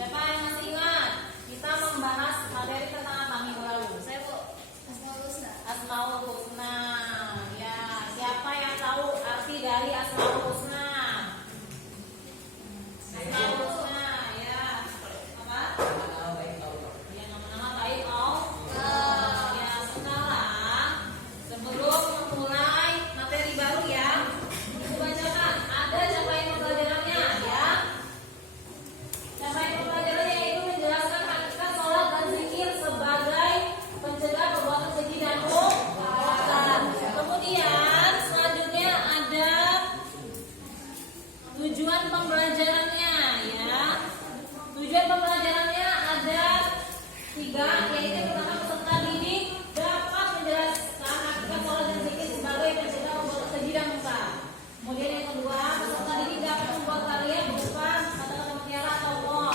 Siapa yang masih ingat? Kita membahas materi tentang apa minggu lalu? Saya Bu. Asmaul Husna. Ya, siapa yang tahu arti dari Asmaul Husna? Asmaul Husna, ya. Apa? Ya, nama-nama baik Allah. Ya, sekarang sebelum memulai materi baru ya, kita bacakan. Ada siapa yang pembelajarannya ya? Siapa yang pembelajarannya itu menjelaskan hakikat sholat dan zikir sebagai pencegah perbuatan keji dan mungkar. Kemudian selanjutnya ada tujuan pembelajarannya ya. Tujuan pembelajarannya ada 3, yaitu yang pertama peserta didik dapat menjelaskan hakikat sholat dan zikir sebagai pencegah perbuatan keji dan mungkar. Kemudian yang kedua, peserta didik dapat membuat karya berupa kata-kata mutiara atau qol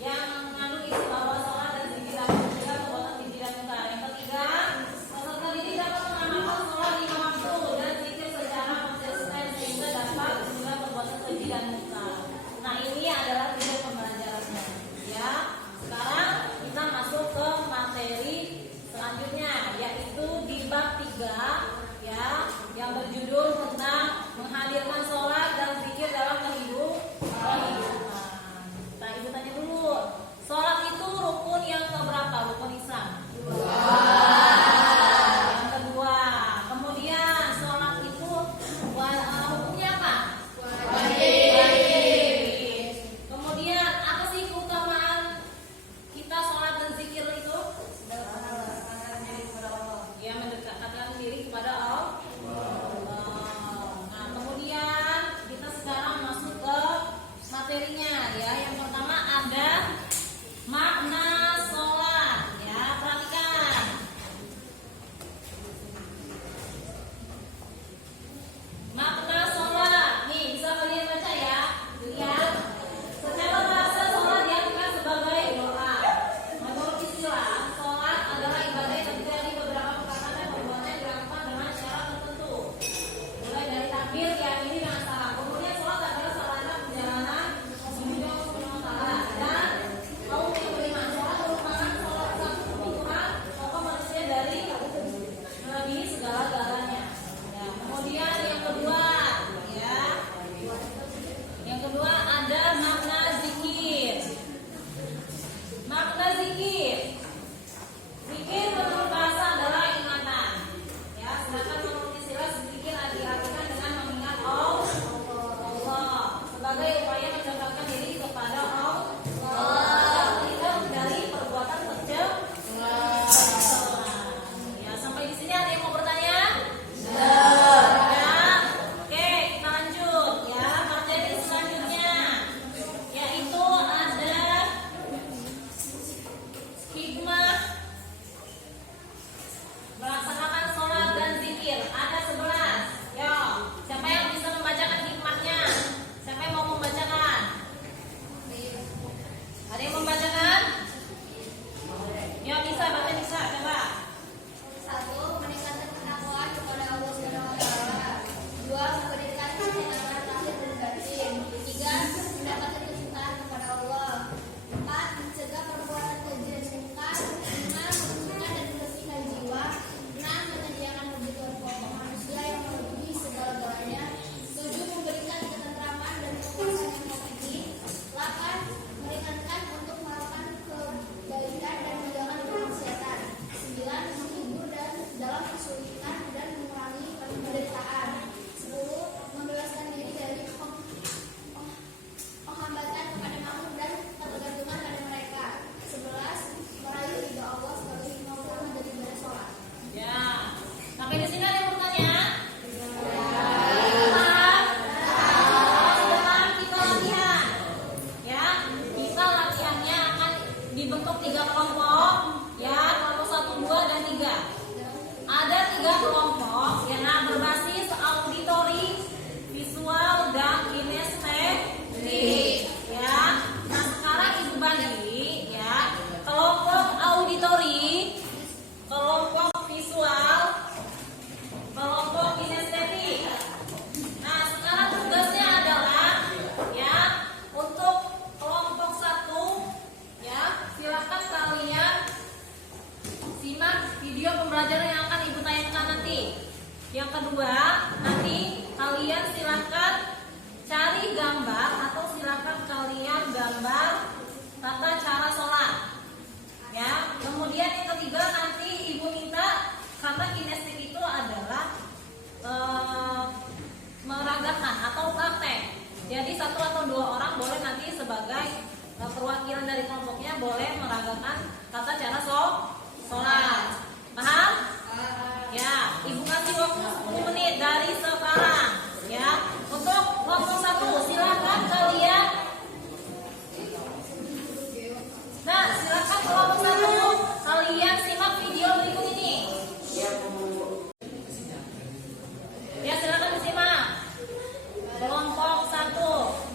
yang mengandung isi bahwa sholat dan zikir dapat mencegah perbuatan keji dan mungkar. Yang ketiga, peserta didik dapat mengamalkan sholat 5 waktu dan zikir secara konsisten sehingga dapat mencegah perbuatan keji dan mungkar. Nah, ini adalah tujuan pembelajarannya. Ya, sekarang kita masuk ke materi selanjutnya, yaitu di bab 3 ya, yang berjudul tentang menghadirkan sholat dan zikir dalam kehidupan. Nah, ibu tanya dulu, sholat itu rukun yang keberapa? Rukun Islam? Yang kedua. Kemudian sholat itu hukumnya apa? Wajib. Kemudian apa sih keutamaan kita sholat dan zikir itu? Ya, mendekatkan diri kepada Allah. Nah, kemudian kita sekarang masuk ke materinya ya. Yang pertama ada makna sholat ya. Perhatikan. Makna sholat. Nih, bisa kalian baca ya. Lihat. Secara bahasa sholat diartikan sebagai doa. Menurut Islam, sholat adalah ibadah yang terdiri dari beberapa perkataan dan perbuatan yang dilakukan dengan syarat tertentu. Mulai dari takbir, diyakini dengan salam. Kemudian sholat adalah sarana perjalanan menuju Allah Subhanahu wa Ta'ala. Dan kaum yang beriman, sholat merupakan salah satu kebutuhan pokok manusia dari melebihi segala-galanya. Ya, kemudian yang kedua, ya, yang kedua ada makna zikir. Makna zikir. Zikir menurut bahasa adalah ingatan. Ya, sedangkan menurut istilah zikir diartikan dengan mengingat Allah sebagai upaya mendekatkan diri kepada Allah. Tidak dari perbuatan tercela. Ya, sampai di sini ada yang mau bertanya? Ya. Oke, kita lanjut ya. Materi selanjutnya yaitu ada hikmah melaksanakan sholat dan zikir. Ada 11. Yo, siapa yang bisa membacakan hikmahnya? Siapa yang mau membacakan? Ada yang membacakan? Yo, bisa baca, bisa, coba. 1. Meningkatkan ketakwaan kepada Allah Subhanahu wa Ta'ala. 2. Memberikan kenikmatan lahir dan batin. 3. Mendapatkan kecintaan kepada Allah. 4. Mencegah perbuatan keji dan mungkar. 5. Menguntungkan dan membersihkan jiwa. 6. Menyediakan kebutuhan pokok manusia yang melebihi segala-galanya. 7. Memberikan ketentraman dan kepuasan yang hakiki. 8. Meringankan untuk melakukan kebaikan dan meninggalkan kemaksiatan. 9. Menghibur dan dalam kesulitan dan mengurangi penderitaan. 10. Membebaskan diri dari penghambatan kepada makhluk dan ketergantungan pada mereka. 11. Meraih ridha Allah sebagai hikmah utama dari ibadah sholat. Ya. Sampai di sini ada yang bertanya? Sekarang kita latihan. Ya, kita latihannya akan dibentuk 3 kelompok. Ya, kelompok 1, 2, dan 3. Ada 3 kelompok yang berbasis auditori, visual, dan kinestetik. Ya. Nah, sekarang ibu bagi ya kelompok auditori, kelompok visual, kelompok kinestetik. Nah, sekarang tugasnya adalah ya untuk kelompok 1 boleh meragakan tata cara sholat. Paham? Ya, ibu kasih waktu 10 menit dari sekarang. Ya, untuk kelompok 1 silakan kalian. Nah, silakan kelompok 1 kalian simak video berikut ini. Ya, silakan disimak. Kelompok 1.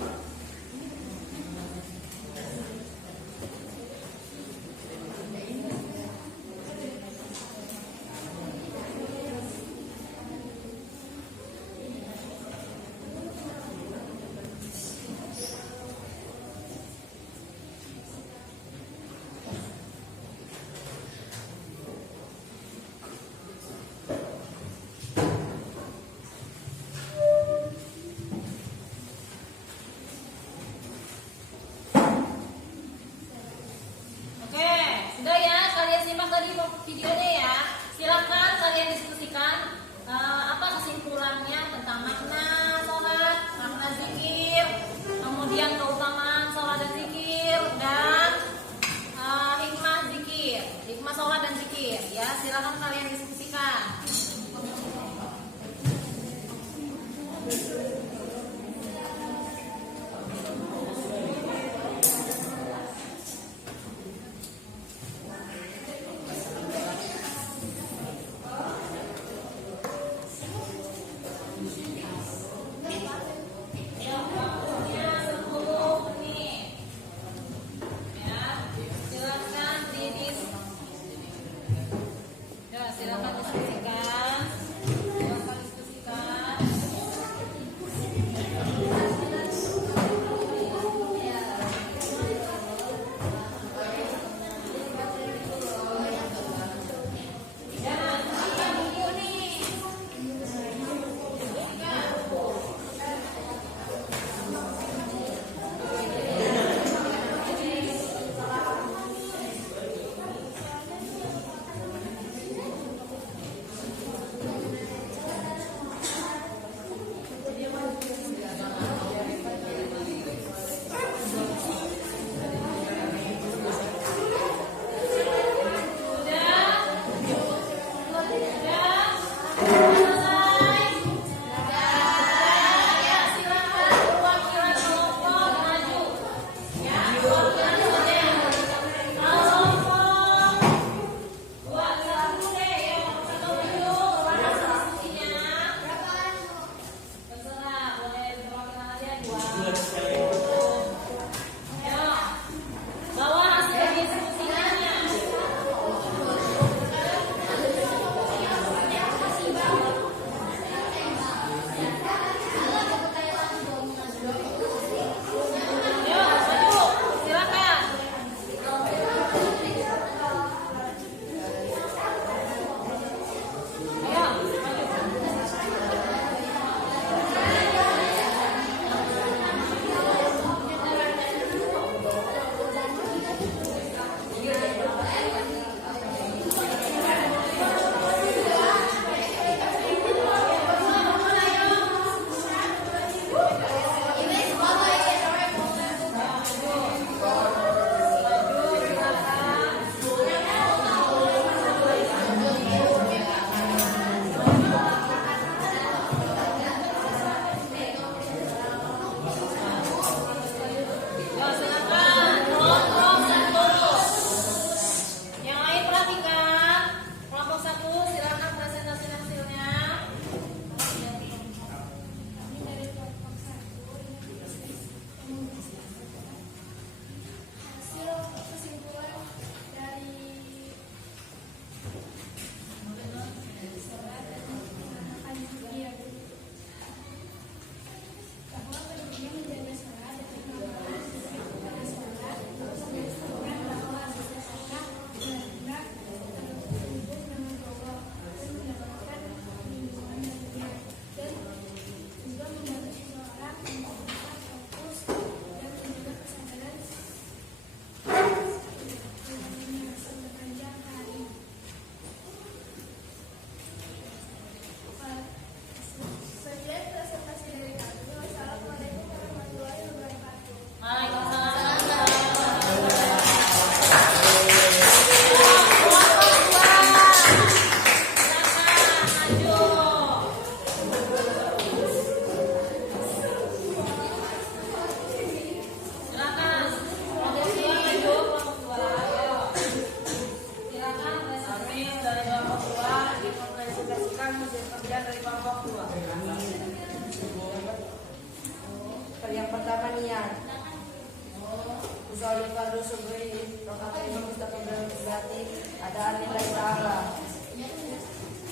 sebagai rokaat lima mustaqim berarti ada nilai ta'ala.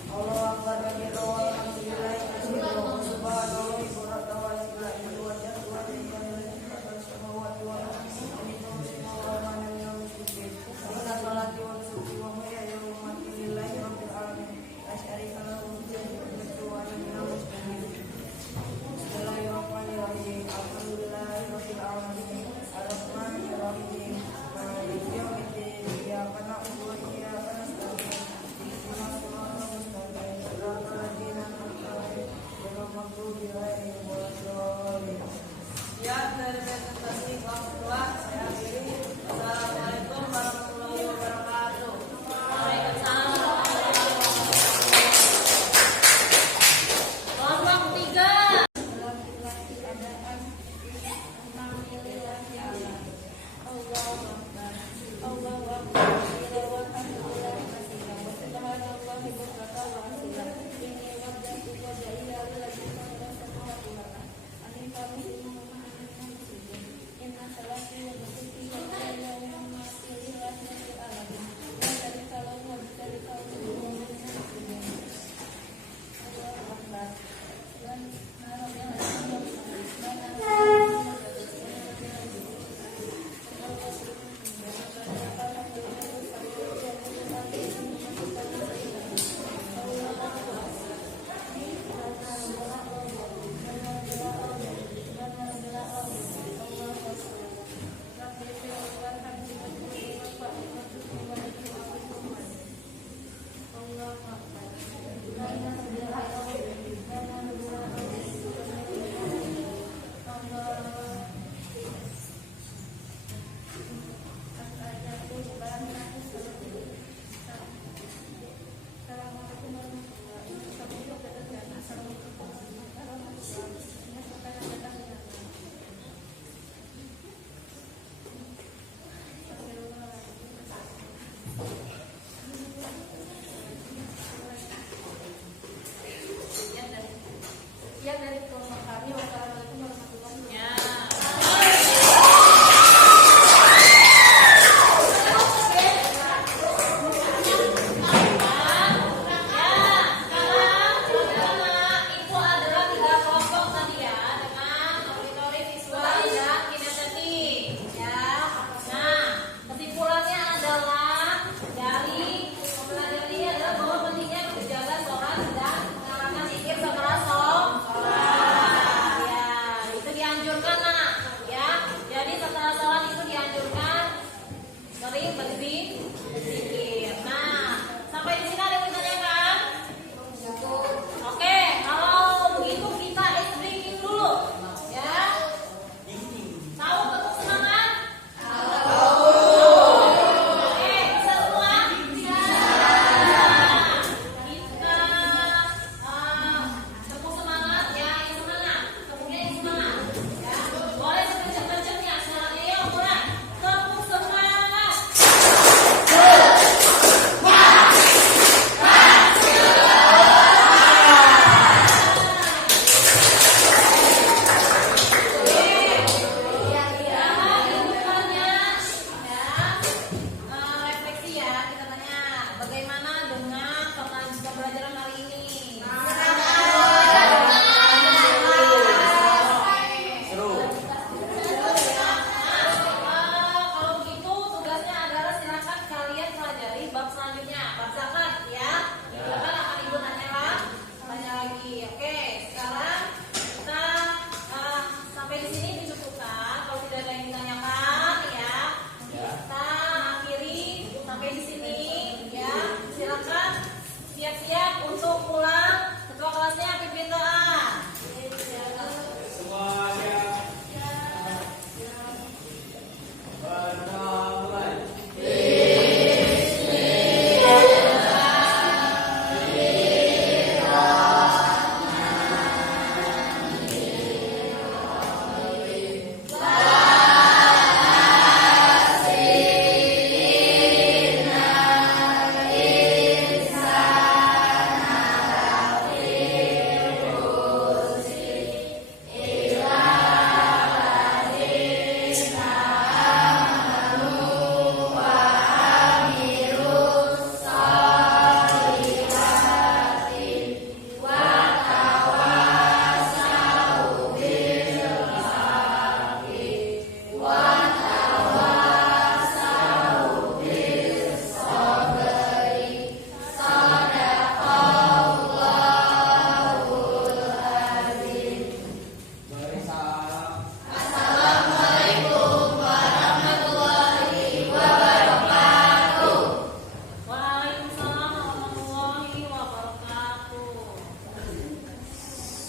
Allah Akbar kabiro